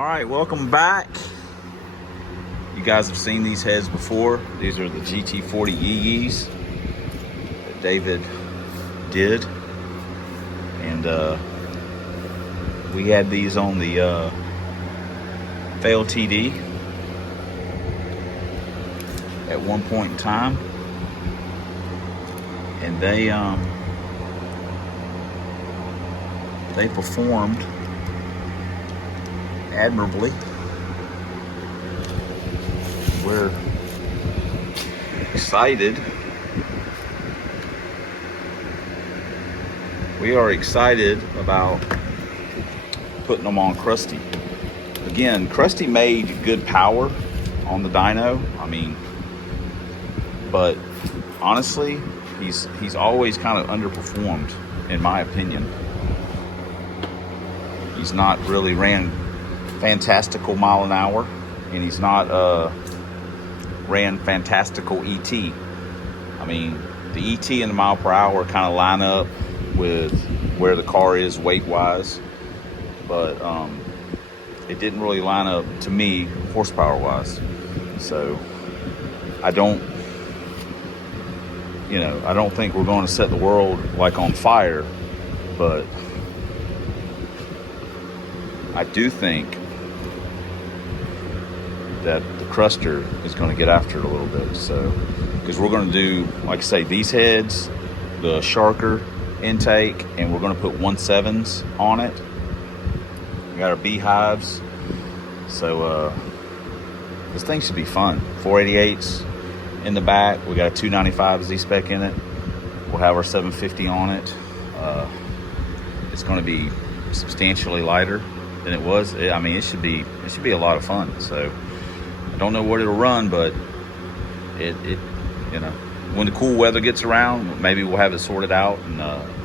All right, welcome back. You guys have seen these heads before. These are the GT-40 YEE YEEs that David did. And we had these on the fail TD at one point in time. And they performed admirably. We're excited. We are excited about putting them on kRusty. Again, kRusty made good power on the dyno. I mean, but honestly, he's always kind of underperformed, in my opinion. He's not really ran fantastical mile an hour, and he's not ran fantastical ET. I mean, the ET and the mile per hour kind of line up with where the car is weight-wise, but it didn't really line up to me horsepower-wise. So I don't think we're going to set the world like on fire, but I do think that the kRuster is going to get after it a little bit. So, because we're going to do, like I say, these heads, the Sharker intake, and we're going to put 1.7s on it. We got our beehives. So, this thing should be fun. 488s in the back. We got a 295 z-spec in it. We'll have our 750 on it. It's going to be substantially lighter than it was. I mean, it should be a lot of fun. So I don't know what it'll run, but it when the cool weather gets around, maybe we'll have it sorted out and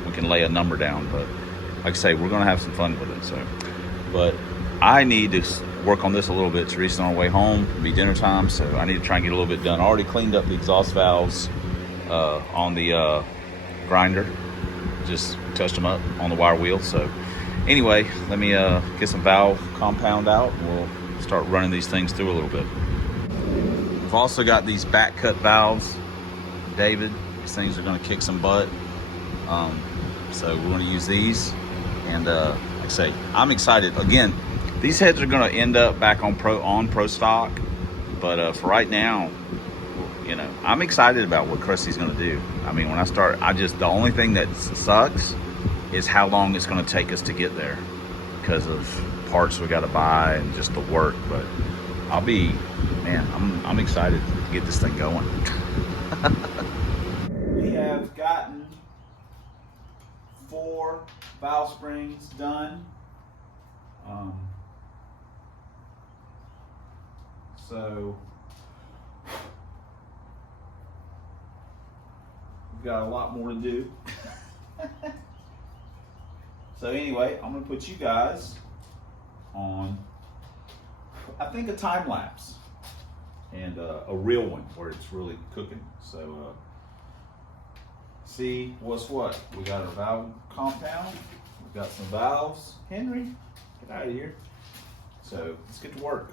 we can lay a number down. But like I say, we're going to have some fun with it. So, but I need to work on this a little bit. Teresa's on our way home. It'll be dinner time, so I need to try and get a little bit done. I already cleaned up the exhaust valves on the grinder. Just touched them up on the wire wheel. So anyway, let me get some valve compound out, and we'll start running these things through a little bit. We've also got these back cut valves, David. These things are going to kick some butt. So we're going to use these, and like I say, I'm excited. Again, these heads are going to end up back on pro stock, but for right now, I'm excited about what kRusty's going to do. I mean, when I start, the only thing that sucks is how long it's going to take us to get there because of parts we got to buy and just the work. But I'm excited to get this thing going. We have gotten 4 valve springs done. So we've got a lot more to do. So anyway, I'm gonna put you guys on, I think, a time lapse and a real one where it's really cooking. So see what's what. We got our valve compound. We've got some valves. Henry, get out of here. So let's get to work.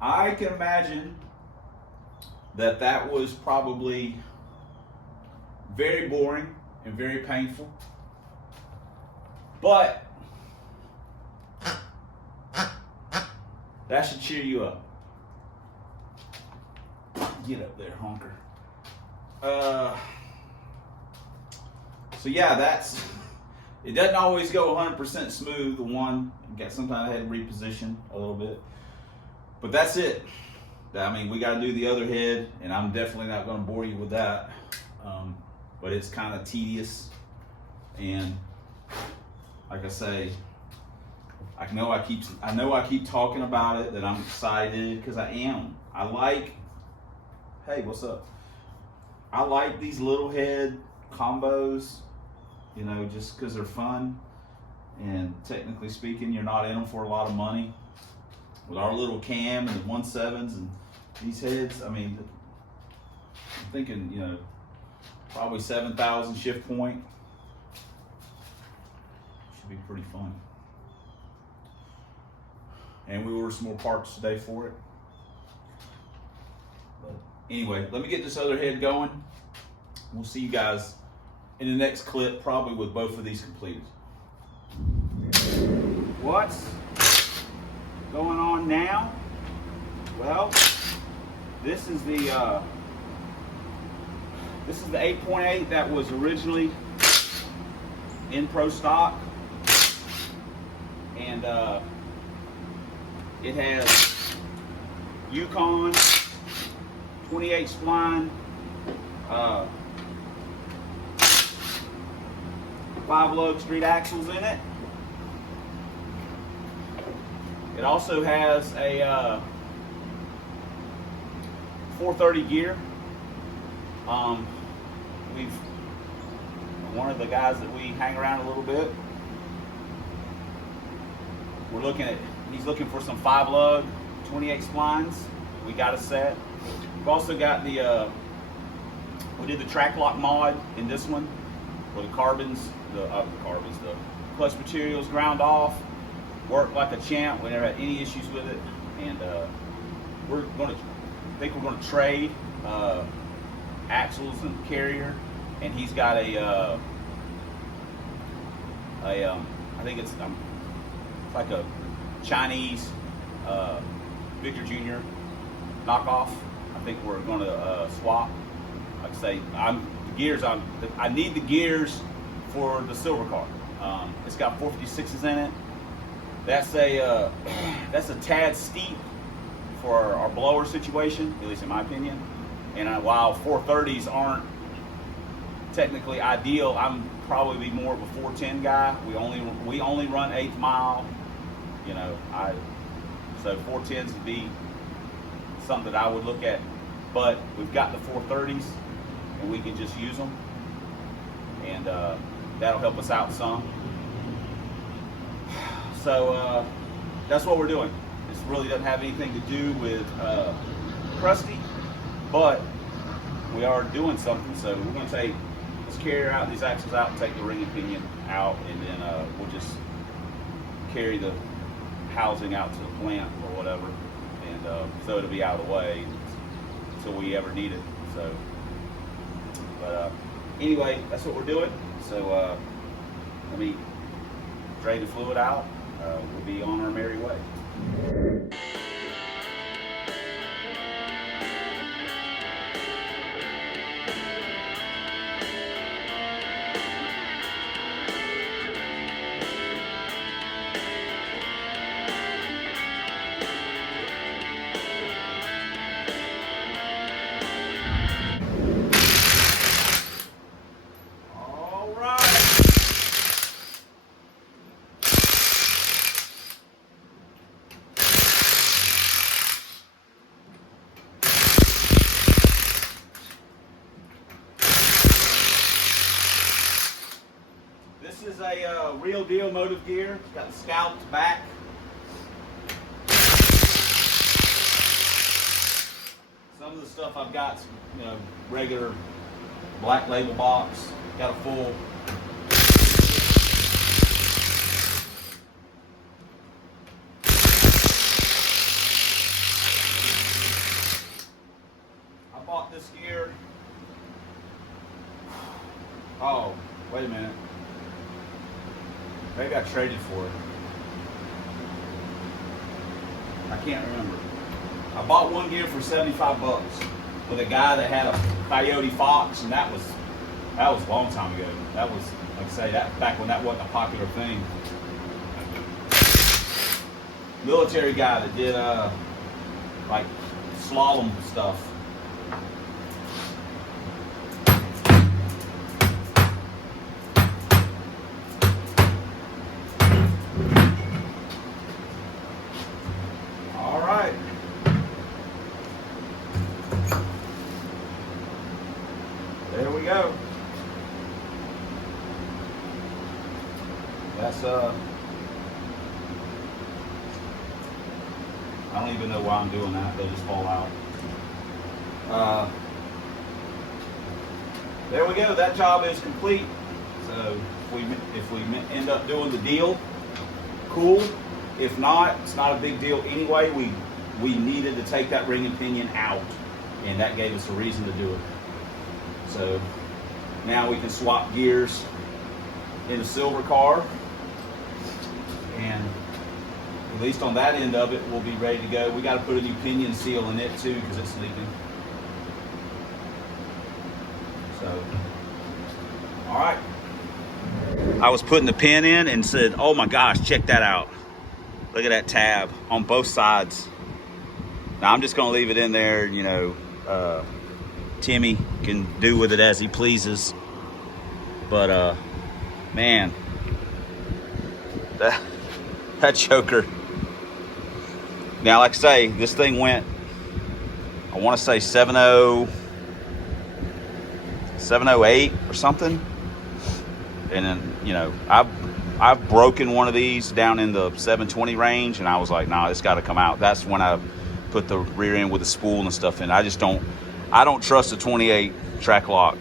I can imagine that was probably very boring and very painful, but that should cheer you up. Get up there, honker. So yeah, it doesn't always go 100% smooth. The one, sometimes I had to reposition a little bit. But that's it. I mean, we got to do the other head, and I'm definitely not going to bore you with that. But it's kind of tedious, and like I say, I know I keep talking about it, that I'm excited, because I am. Hey, what's up? I like these little head combos, you know, just because they're fun. And technically speaking, you're not in them for a lot of money. With our little cam and the 1.7s and these heads, I mean, I'm thinking, you know, probably 7,000 shift point. Should be pretty fun. And we ordered some more parts today for it. But anyway, let me get this other head going. We'll see you guys in the next clip, probably with both of these completed. What's going on now? Well, this is the 8.8 that was originally in pro stock, and it has Yukon 28 spline, 5 lug street axles in it. It also has a 430 gear. One of the guys that we hang around a little bit, he's looking for some 5 lug 28 splines. We got a set. We've also got we did the track lock mod in this one, where the the clutch materials ground off, worked like a champ. We never had any issues with it, and I think we're going to trade axles and carrier, and he's got I think it's like a Chinese Victor Jr. knockoff. I think we're going to swap. Like I say, I need the gears for the silver car. It's got 456s in it. That's a tad steep for our blower situation, at least in my opinion. And while 430s aren't technically ideal, I'm probably more of a 410 guy. We only run 8th mile, you know. So 410s would be something that I would look at. But we've got the 430s, and we can just use them, and that'll help us out some. So that's what we're doing. This really doesn't have anything to do with kRusty, but we are doing something. So we're going to take this carrier out, these axles out, and take the ring and pinion out, and then we'll just carry the housing out to the plant or whatever, and so it'll be out of the way until we ever need it. So, but anyway, that's what we're doing. So let me drain the fluid out. We'll be on our merry way. This is a real deal motive gear. It's got the scalped back. Some of the stuff I've got, you know, regular black label box. Got a full I bought this gear. Oh, wait a minute. Maybe I traded for it. I can't remember. I bought one gear for 75 bucks with a guy that had a Coyote Fox, and that was a long time ago. That was, like I say, that back when that wasn't a popular thing. Military guy that did like slalom stuff. There we go. That's I don't even know why I'm doing that. They'll just fall out. There we go. That job is complete. So if we end up doing the deal, cool. If not, it's not a big deal anyway. We needed to take that ring and pinion out, and that gave us a reason to do it. So now we can swap gears in the silver car, and at least on that end of it, we'll be ready to go. We got to put a new pinion seal in it too because it's leaking. So, all right. I was putting the pin in and said, oh my gosh, check that out. Look at that tab on both sides. Now I'm just gonna leave it in there, you know, Timmy can do with it as he pleases. But man, that choker. Now, like I say, this thing went, I want to say 708 or something. And then, you know, I've broken one of these down in the 720 range, and I was like, nah, it's got to come out. That's when I put the rear end with the spool and stuff in. I don't trust a 28 track lock.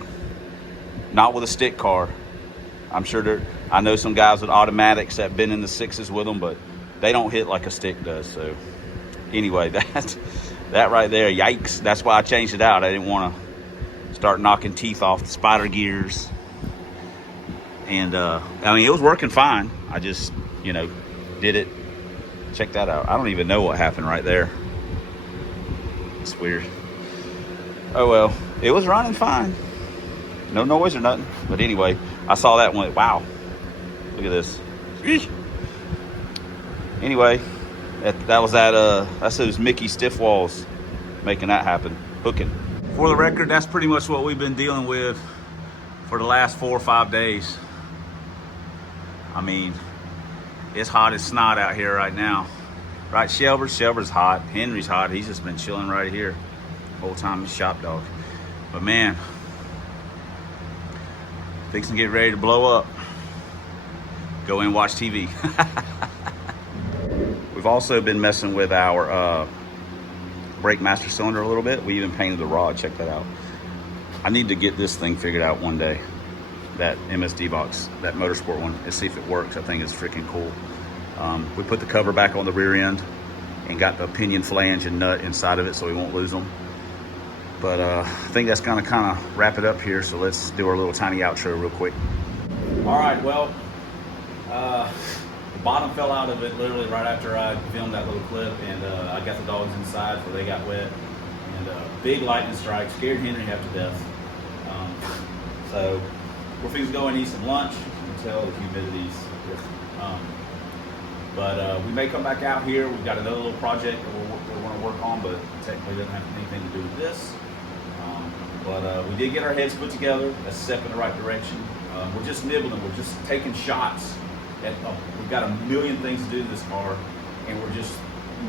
Not with a stick car. I'm sure I know some guys with automatics that have been in the 6s with them, but they don't hit like a stick does. So anyway, that right there, yikes. That's why I changed it out. I didn't want to start knocking teeth off the spider gears. And I mean, it was working fine. I just, you know, did it. Check that out. I don't even know what happened right there. It's weird. Oh well, it was running fine. No noise or nothing. But anyway, I saw that and went, wow, look at this. Eesh. Anyway, that was that's those Mickey stiffwalls making that happen, hooking. For the record, that's pretty much what we've been dealing with for the last 4 or 5 days. I mean, it's hot as snot out here right now. Right, Shelburne? Shelburne's hot. Henry's hot. He's just been chilling right here the whole time. He's shop dog. But man, fixing to get ready to blow up. Go in and watch TV. We've also been messing with our brake master cylinder a little bit. We even painted the rod. Check that out. I need to get this thing figured out one day. That MSD box, that motorsport one, and see if it works. I think it's freaking cool. We put the cover back on the rear end and got the pinion flange and nut inside of it so we won't lose them. But I think that's gonna kind of wrap it up here. So let's do our little tiny outro real quick. All right, well, the bottom fell out of it literally right after I filmed that little clip, and I got the dogs inside where they got wet, and big lightning strike scared Henry half to death. So we're fixing to go and eat some lunch. You can tell the humidity's but we may come back out here. We've got another little project that we want to work on, but technically doesn't have anything to do with this. But we did get our heads put together. That's a step in the right direction. We're just nibbling. We're just taking shots. We've got a million things to do to this car, and we're just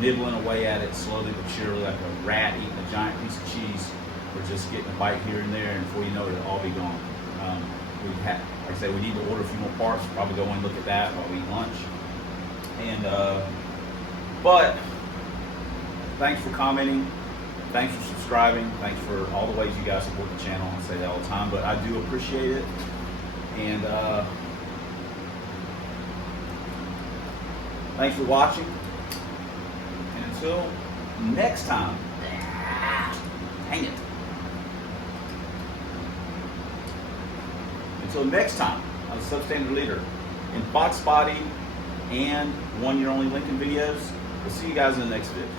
nibbling away at it slowly but surely, like a rat eating a giant piece of cheese. We're just getting a bite here and there, and before you know it, it'll all be gone. Like I say, we need to order a few more parts. Probably go and look at that while we eat lunch. And but thanks for commenting, thanks for subscribing, thanks for all the ways you guys support the channel. I say that all the time, but I do appreciate it. And thanks for watching. And until next time, dang it. Until next time, I'm a substandard leader in box body and 1 year only Lincoln videos. We'll see you guys in the next video.